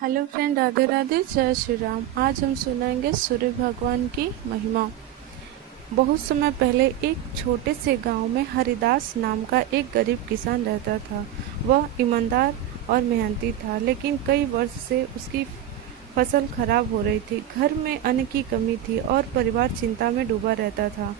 Hello friend, Radhe Radhe, जय श्री राम। आज हम सुनेंगे सूर्य भगवान की महिमा। बहुत समय पहले एक छोटे से गांव में हरिदास नाम का एक गरीब किसान रहता था। वह ईमानदार और मेहनती था, लेकिन कई वर्ष से उसकी फसल खराब हो रही थी। घर में अन्न की कमी थी और परिवार चिंता में डूबा रहता था।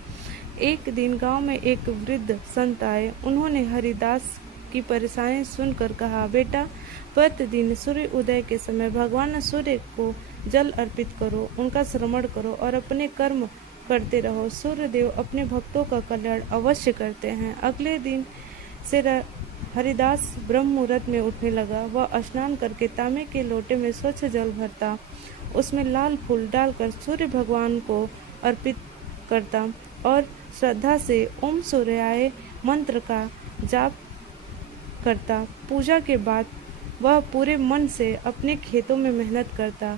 एक दिन गांव में एक वृद्ध संत आए। उन्होंने हरिदास की परेशानी सुनकर कहा, बेटा, प्रतिदिन सूर्य उदय के समय भगवान सूर्य को जल अर्पित करो, उनका श्रवण करो और अपने कर्म करते रहो। सूर्य देव अपने भक्तों का कल्याण अवश्य करते हैं। अगले दिन से हरिदास ब्रह्म मुहूर्त में उठने लगा। वह स्नान करके तांबे के लोटे में स्वच्छ जल भरता, उसमें लाल फूल डालकर सूर्य भगवान को अर्पित करता और श्रद्धा से ओम सूर्याय मंत्र का जाप करता। पूजा के बाद वह पूरे मन से अपने खेतों में मेहनत करता।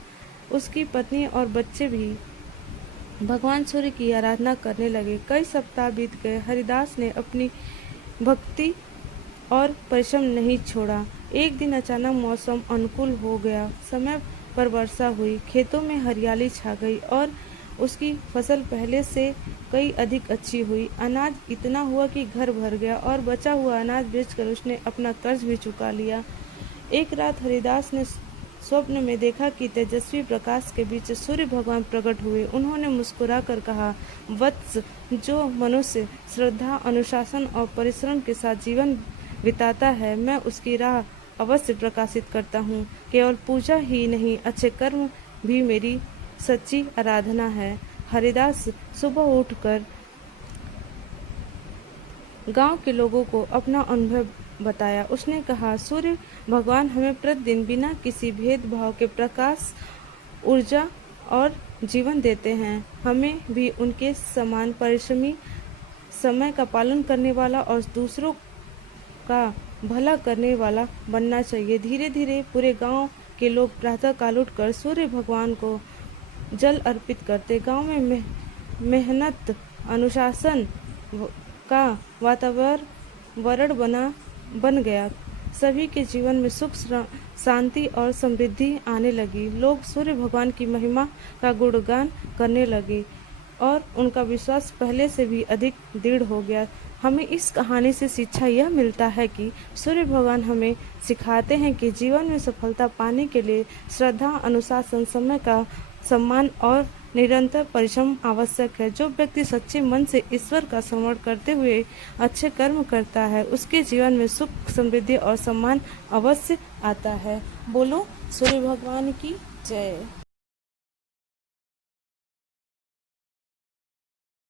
उसकी पत्नी और बच्चे भी भगवान सूर्य की आराधना करने लगे। कई सप्ताह बीत गए। हरिदास ने अपनी भक्ति और परिश्रम नहीं छोड़ा। एक दिन अचानक मौसम अनुकूल हो गया। समय पर वर्षा हुई, खेतों में हरियाली छा गई और उसकी फसल पहले से कई अधिक अच्छी हुई। अनाज इतना हुआ कि घर भर गया और बचा हुआ अनाज बेचकर उसने अपना कर्ज भी चुका लिया। एक रात हरिदास ने स्वप्न में देखा कि तेजस्वी प्रकाश के बीच सूर्य भगवान प्रकट हुए। उन्होंने मुस्कुराकर कहा, वत्स, जो मनुष्य श्रद्धा, अनुशासन और परिश्रम के साथ जीवन बिताता है, मैं उसकी राह अवश्य प्रकाशित करता हूँ। केवल पूजा ही नहीं, अच्छे कर्म भी मेरी सच्ची आराधना है। हरिदास सुबह उठकर गांव के लोगों को अपना अनुभव बताया। उसने कहा, सूर्य भगवान हमें प्रतिदिन बिना किसी भेदभाव के प्रकाश, ऊर्जा और जीवन देते हैं। हमें भी उनके समान परिश्रमी, समय का पालन करने वाला और दूसरों का भला करने वाला बनना चाहिए। धीरे धीरे पूरे गांव के लोग प्रातः काल उठकर सूर्य भगवान को जल अर्पित करते। गांव में मेहनत, अनुशासन का वातावरण बन गया। सभी के जीवन में सुख, शांति और समृद्धि आने लगी। लोग सूर्य भगवान की महिमा का गुणगान करने लगे और उनका विश्वास पहले से भी अधिक दृढ़ हो गया। हमें इस कहानी से शिक्षा यह मिलता है कि सूर्य भगवान हमें सिखाते हैं कि जीवन में सफलता पाने के लिए श्रद्धा, अनुशासन, समय का सम्मान और निरंतर परिश्रम आवश्यक है। जो व्यक्ति सच्चे मन से ईश्वर का स्मरण करते हुए अच्छे कर्म करता है, उसके जीवन में सुख, समृद्धि और सम्मान अवश्य आता है। बोलो सूर्य भगवान की जय।